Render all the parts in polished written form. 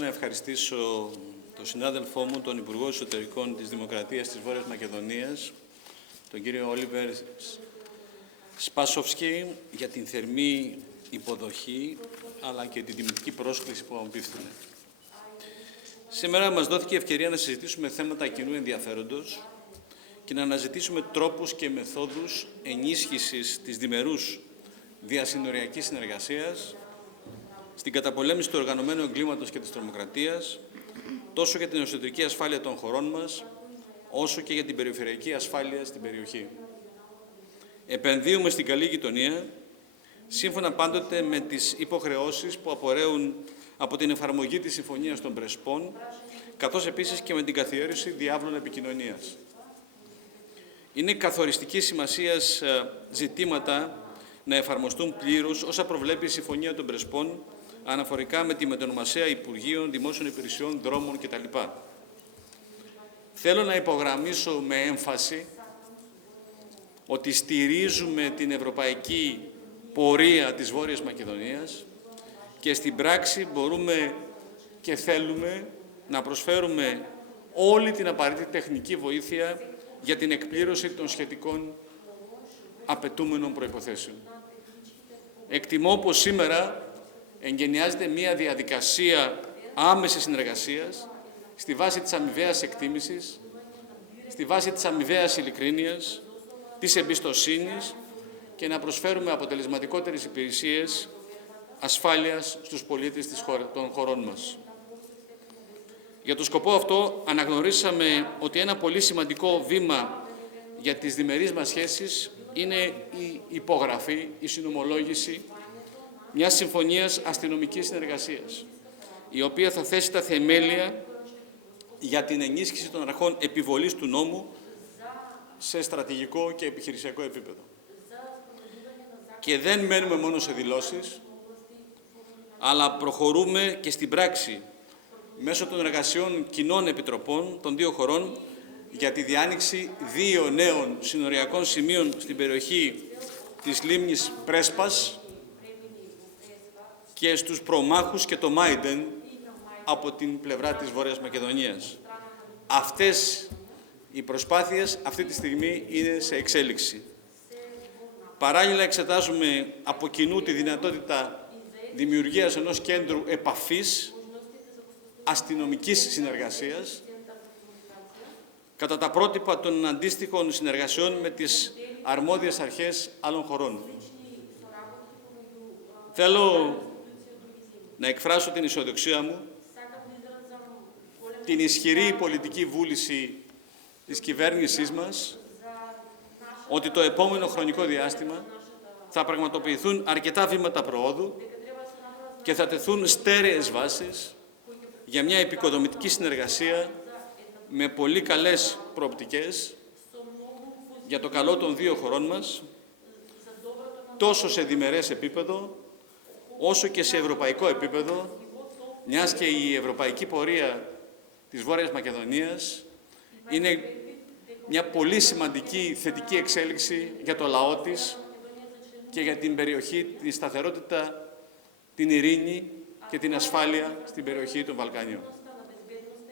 Να ευχαριστήσω τον συνάδελφό μου, τον Υπουργό Εσωτερικών της Δημοκρατίας της Βόρειας Μακεδονίας, τον κύριο Όλιβερ Σπάσοφσκι, για την θερμή υποδοχή, αλλά και την τιμητική πρόσκληση που απίφθηνε. Σήμερα μας δόθηκε ευκαιρία να συζητήσουμε θέματα κοινού ενδιαφέροντος και να αναζητήσουμε τρόπους και μεθόδους ενίσχυσης της διμερούς διασυνοριακής συνεργασίας στην καταπολέμηση του οργανωμένου εγκλήματος και της τρομοκρατίας, τόσο για την εσωτερική ασφάλεια των χωρών μας, όσο και για την περιφερειακή ασφάλεια στην περιοχή. Επενδύουμε στην καλή γειτονία, σύμφωνα πάντοτε με τις υποχρεώσεις που απορρέουν από την εφαρμογή της Συμφωνίας των Πρεσπών, καθώς επίσης και με την καθιέρωση διάβλων επικοινωνίας. Είναι καθοριστική σημασίας ζητήματα να εφαρμοστούν πλήρως όσα προβλέπει η Συμφωνία των Πρεσπών αναφορικά με τη μετονομασία Υπουργείων, Δημόσιων Υπηρεσιών, Δρόμων κτλ. Θέλω να υπογραμμίσω με έμφαση ότι στηρίζουμε την ευρωπαϊκή πορεία της Βόρειας Μακεδονίας και στην πράξη μπορούμε και θέλουμε να προσφέρουμε όλη την απαραίτητη τεχνική βοήθεια για την εκπλήρωση των σχετικών απαιτούμενων προϋποθέσεων. Εκτιμώ πως σήμερα εγκαινιάζεται μία διαδικασία άμεσης συνεργασίας στη βάση της αμοιβαίας εκτίμησης, στη βάση της αμοιβαίας ειλικρίνειας, της εμπιστοσύνης και να προσφέρουμε αποτελεσματικότερες υπηρεσίες ασφάλειας στους πολίτες των χωρών μας. Για τον σκοπό αυτό αναγνωρίσαμε ότι ένα πολύ σημαντικό βήμα για τις διμερείς μας σχέσεις είναι η υπογραφή, η συνομολόγηση μιας συμφωνίας αστυνομικής συνεργασίας, η οποία θα θέσει τα θεμέλια για την ενίσχυση των αρχών επιβολής του νόμου σε στρατηγικό και επιχειρησιακό επίπεδο. Και δεν μένουμε μόνο σε δηλώσεις, αλλά προχωρούμε και στην πράξη μέσω των εργασιών κοινών επιτροπών των δύο χωρών για τη διάνοιξη 2 νέων συνοριακών σημείων στην περιοχή της λίμνης Πρέσπας και στους προμάχους και το Μάιντεν από την πλευρά της Βόρειας Μακεδονίας. Αυτές οι προσπάθειες αυτή τη στιγμή είναι σε εξέλιξη. Παράλληλα εξετάζουμε από κοινού τη δυνατότητα δημιουργίας ενός κέντρου επαφής αστυνομικής συνεργασίας κατά τα πρότυπα των αντίστοιχων συνεργασιών με τις αρμόδιες αρχές άλλων χωρών. Θέλω να εκφράσω την αισιοδοξία μου, την ισχυρή πολιτική βούληση της κυβέρνησής μας, ότι το επόμενο χρονικό διάστημα θα πραγματοποιηθούν αρκετά βήματα προόδου και θα τεθούν στέρεες βάσεις για μια επικοδομητική συνεργασία με πολύ καλές προοπτικές για το καλό των δύο χωρών μας, τόσο σε διμερές επίπεδο, όσο και σε ευρωπαϊκό επίπεδο, μιας και η ευρωπαϊκή πορεία της Βόρειας Μακεδονίας είναι μια πολύ σημαντική θετική εξέλιξη για το λαό της και για την περιοχή, τη σταθερότητα, την ειρήνη και την ασφάλεια στην περιοχή των Βαλκανίων.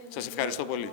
Σας ευχαριστώ πολύ.